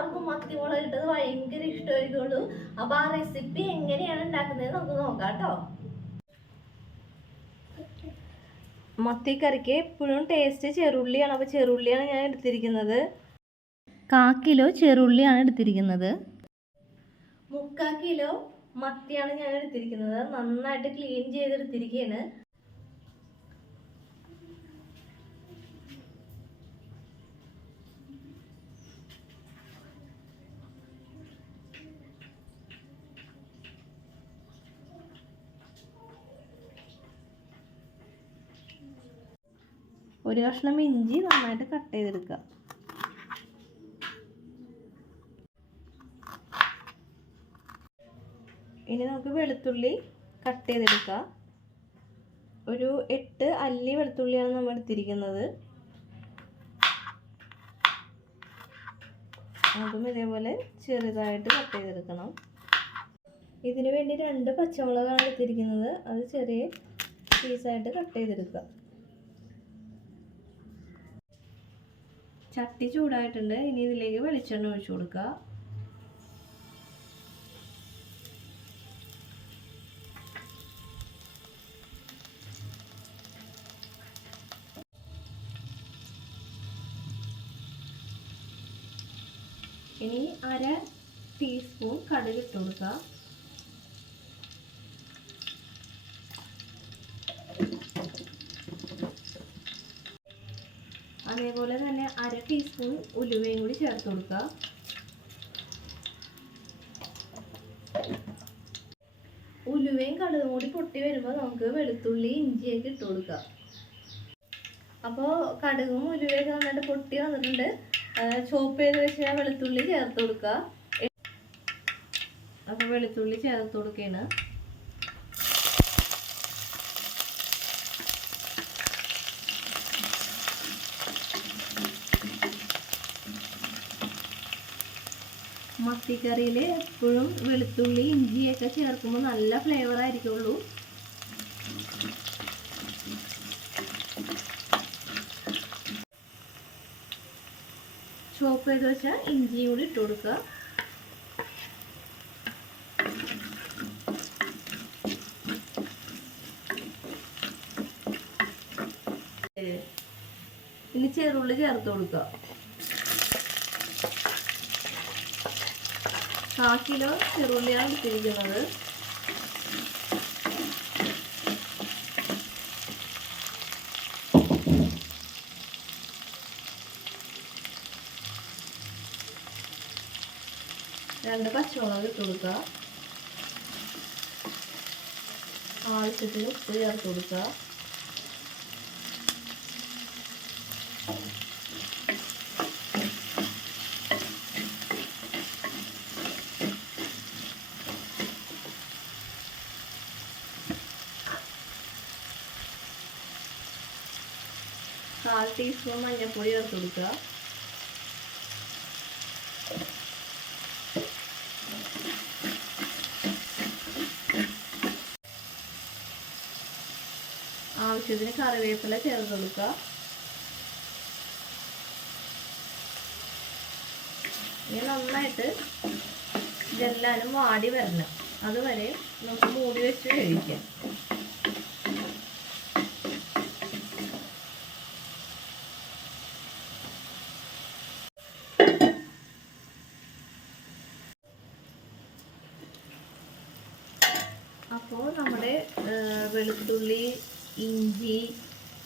എല്ലാവർക്കും മത്തി മുളക് ഇട്ടത് ഭയങ്കര ഇഷ്ടമായിരിക്കുള്ളൂ. അപ്പൊ ആ റെസിപ്പി എങ്ങനെയാണ് ഉണ്ടാക്കുന്നത് നമുക്ക് നോക്കാം കേട്ടോ. മത്തിക്കറിക്ക് എപ്പോഴും ടേസ്റ്റ് ചെറുള്ളിയാണ്. അപ്പോൾ ചെറുള്ളിയാണ് ഞാൻ എടുത്തിരിക്കുന്നത്. 1/4 കിലോ ചെറുള്ളിയാണ് എടുത്തിരിക്കുന്നത്. 3/4 കിലോ മത്തിയാണ് ഞാൻ എടുത്തിരിക്കുന്നത്. നന്നായിട്ട് ക്ലീൻ ചെയ്തെടുത്തിരിക്കുകയാണ്. ഒരു കഷ്ണം ഇഞ്ചി നന്നായിട്ട് കട്ട് ചെയ്തെടുക്കുക. ഇനി നമുക്ക് വെളുത്തുള്ളി കട്ട് ചെയ്തെടുക്കാം. ഒരു 8 അല്ലി വെളുത്തുള്ളിയാണ് നമ്മൾ എടുത്തിരിക്കുന്നത്. അതും ഇതേപോലെ ചെറുതായിട്ട് കട്ട് ചെയ്തെടുക്കണം. ഇതിനു വേണ്ടി 2 പച്ചമുളകാണ് എടുത്തിരിക്കുന്നത്. അത് ചെറിയ പീസായിട്ട് കട്ട് ചെയ്തെടുക്കുക. ചട്ടി ചൂടായിട്ടുണ്ട്. ഇനി ഇതിലേക്ക് വെളിച്ചെണ്ണ ഒഴിച്ചു കൊടുക്കുക. ഇനി 1/2 ടീസ്പൂൺ കടുക് ഇട്ട് കൊടുക്കുക. അതേപോലെ തന്നെ 1/2 ടീസ്പൂൺ ഉലുവയും കൂടി ചേർത്ത് കൊടുക്കുക. ഉലുവയും കടുകും കൂടി പൊട്ടി വരുമ്പോൾ നമുക്ക് വെളുത്തുള്ളി ഇഞ്ചിയൊക്കെ ഇട്ട് കൊടുക്കുക. അപ്പോൾ കടുകും ഉലുവയൊക്കെ നന്നായിട്ട് പൊട്ടി വന്നിട്ടുണ്ട്. ചോപ്പ് ചെയ്ത് വെച്ച വെളുത്തുള്ളി ചേർത്ത് കൊടുക്കുക. അപ്പോൾ വെളുത്തുള്ളി ചേർത്ത് കൊടുക്കുകയാണ്. മത്തിക്കറിയിൽ എപ്പോഴും വെളുത്തുള്ളി ഇഞ്ചിയൊക്കെ ചേർക്കുമ്പോൾ നല്ല ഫ്ലേവർ ആയിരിക്കുള്ളൂ. ചോപ്പ് ചെയ്ത് വെച്ചാൽ ഇഞ്ചിയും കൂടി ഇട്ട് കൊടുക്കുക. ഇനി ചെറുള്ളി ചേർത്ത് കൊടുക്കുക. 1/4 കിലോ ചെറുള്ളിയാണ് എടുത്തിരിക്കുന്നത്. രണ്ട് പച്ചമുളക് ഇട്ട് കൊടുക്കുക. ആവശ്യത്തിന് ഉപ്പ് ചേർത്ത് കൊടുക്കുക. കാൽ ടീസ്പൂൺ മഞ്ഞൾപ്പൊടി ചേർത്ത് കൊടുക്കുക. ആവശ്യത്തിന് കറിവേപ്പില ചേർത്ത് കൊടുക്കുക. ഇനി നന്നായിട്ട് ഇതെല്ലാനും വാടി വരണം. അതുവരെ നമുക്ക് മൂടി വെച്ച് വേവിക്കാം. അപ്പോൾ നമ്മുടെ വെളുത്തുള്ളി ഇഞ്ചി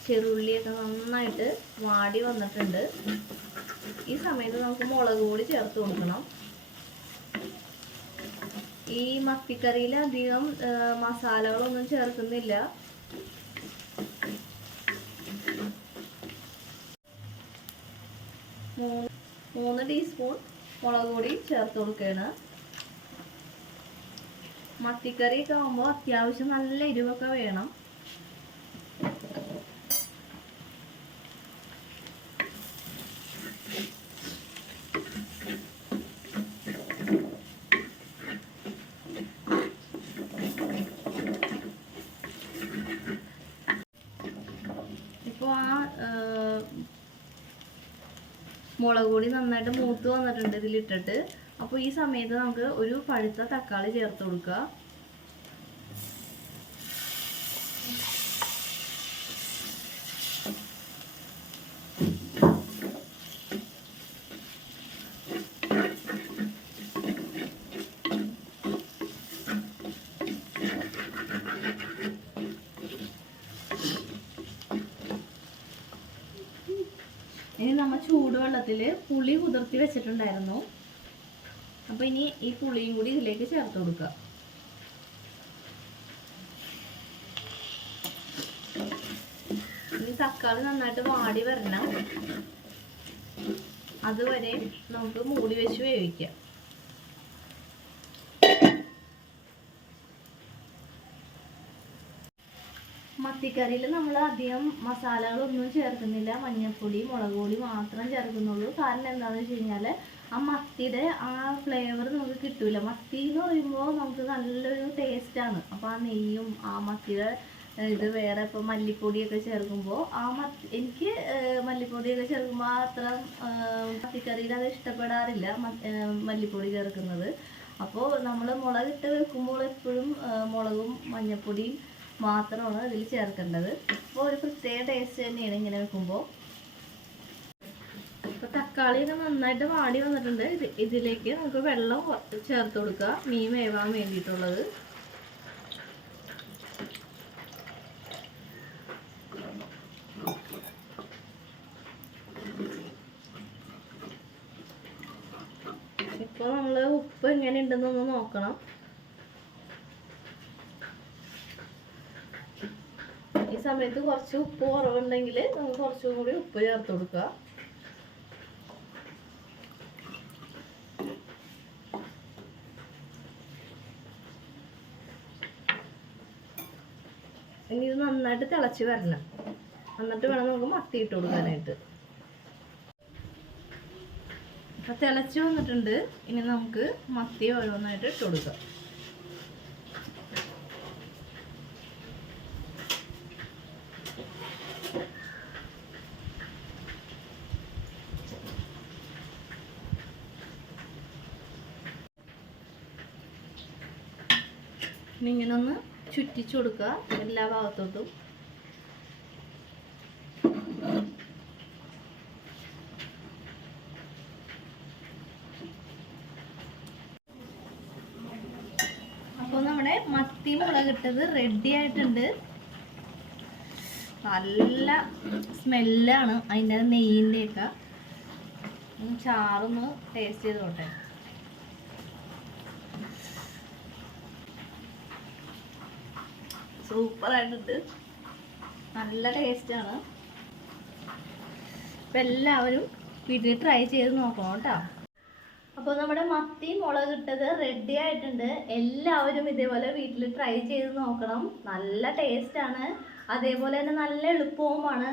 ചെറുള്ളിയൊക്കെ നന്നായിട്ട് വാടി വന്നിട്ടുണ്ട്. ഈ സമയത്ത് നമുക്ക് മുളക് പൊടി ചേർത്ത് കൊടുക്കണം. ഈ മത്തിക്കറിയിൽ അധികം മസാലകളൊന്നും ചേർക്കുന്നില്ല. മൂന്ന് ടീസ്പൂൺ മുളക് പൊടി ചേർത്ത് കൊടുക്കുകയാണ്. മത്തിക്കറിയൊക്കെ ആകുമ്പോൾ അത്യാവശ്യം നല്ല എരിവൊക്കെ വേണം. മുളക് പൊടി നന്നായിട്ട് മൂത്ത് വന്നിട്ടുണ്ട് ഇതിലിട്ടിട്ട്. അപ്പോൾ ഈ സമയത്ത് നമുക്ക് ഒരു പഴുത്ത തക്കാളി ചേർത്ത് കൊടുക്കുക. ഇനി നമ്മൾ ചൂടുവെള്ളത്തിൽ പുളി കുതിർത്തി വെച്ചിട്ടുണ്ടായിരുന്നു. അപ്പോൾ ഇനി ഈ പുളിയും കൂടി ഇതിലേക്ക് ചേർത്ത് കൊടുക്കുക. ഇനി തക്കാളി നന്നായിട്ട് വാടി വരണം. അതുവരെ നമുക്ക് മൂടി വെച്ച് വേവിക്കാം. മത്തിക്കറിയിൽ നമ്മൾ അധികം മസാലകളൊന്നും ചേർക്കുന്നില്ല. മഞ്ഞൾപ്പൊടി, മുളക് പൊടി മാത്രം ചേർക്കുന്നുള്ളൂ. കാരണം എന്താണെന്ന് വെച്ച് കഴിഞ്ഞാൽ ആ മത്തിയുടെ ആ ഫ്ലേവർ നമുക്ക് കിട്ടൂല. മത്തി എന്ന് പറയുമ്പോൾ നമുക്ക് നല്ലൊരു ടേസ്റ്റാണ്. അപ്പോൾ ആ നെയ്യും ആ മത്തിയുടെ ഇത് വേറെ ഇപ്പോൾ മല്ലിപ്പൊടിയൊക്കെ ചേർക്കുമ്പോൾ എനിക്ക് മല്ലിപ്പൊടിയൊക്കെ ചേർക്കുമ്പോൾ അത്ര മത്തിക്കറിയിൽ അത് ഇഷ്ടപ്പെടാറില്ല, മല്ലിപ്പൊടി ചേർക്കുന്നത്. അപ്പോൾ നമ്മൾ മുളകിട്ട് വെക്കുമ്പോൾ എപ്പോഴും മുളകും മഞ്ഞൾപ്പൊടിയും മാത്രമാണ് ഇതിൽ ചേർക്കേണ്ടത്. ഇപ്പോൾ ഒരു പ്രത്യേക ടേസ്റ്റ് തന്നെയാണ് ഇങ്ങനെ വെക്കുമ്പോൾ. ഇപ്പോൾ തക്കാളിയൊക്കെ നന്നായിട്ട് വാടി വന്നിട്ടുണ്ട്. ഇതിലേക്ക് നമുക്ക് വെള്ളം ചേർത്ത് കൊടുക്കുക, മീൻ വേവാൻ വേണ്ടിയിട്ടുള്ളത്. ഇപ്പോൾ നമ്മൾ ഉപ്പ് എങ്ങനെ ഉണ്ടെന്നൊന്ന് നോക്കണം. ഈ സമയത്ത് കുറച്ച് ഉപ്പ് കുറവുണ്ടെങ്കിൽ നമുക്ക് കുറച്ചും കൂടി ഉപ്പ് ചേർത്ത് കൊടുക്കുക. ഇനി ഇത് നന്നായിട്ട് തിളച്ച് വരണം. എന്നിട്ട് വേണം നമുക്ക് മത്തി ഇട്ട് കൊടുക്കാനായിട്ട്. അപ്പം തിളച്ച് വന്നിട്ടുണ്ട്. ഇനി നമുക്ക് മത്തി ഓരോന്നായിട്ട് ഇട്ട് കൊടുക്കാം. ഇങ്ങനെ ഒന്ന് ചുറ്റിച്ചു കൊടുക്കുക എല്ലാ ഭാഗത്തോട്ടും. അപ്പോൾ നമ്മുടെ മത്തി മുളകിട്ടത് റെഡി ആയിട്ടുണ്ട്. നല്ല സ്മെല്ലാണ് അതിൻ്റെ നെയ്യിൻ്റെയൊക്കെ. ചാറൊന്ന് ടേസ്റ്റ് ചെയ്തോട്ടെ. സൂപ്പറായിട്ടുണ്ട്, നല്ല ടേസ്റ്റാണ്. അപ്പം എല്ലാവരും വീട്ടിൽ ട്രൈ ചെയ്ത് നോക്കണം കേട്ടോ. അപ്പോൾ നമ്മുടെ മത്തി മുളകിട്ടത് റെഡി ആയിട്ടുണ്ട്. എല്ലാവരും ഇതേപോലെ വീട്ടിൽ ട്രൈ ചെയ്ത് നോക്കണം. നല്ല ടേസ്റ്റാണ്, അതേപോലെ തന്നെ നല്ല എളുപ്പവുമാണ്.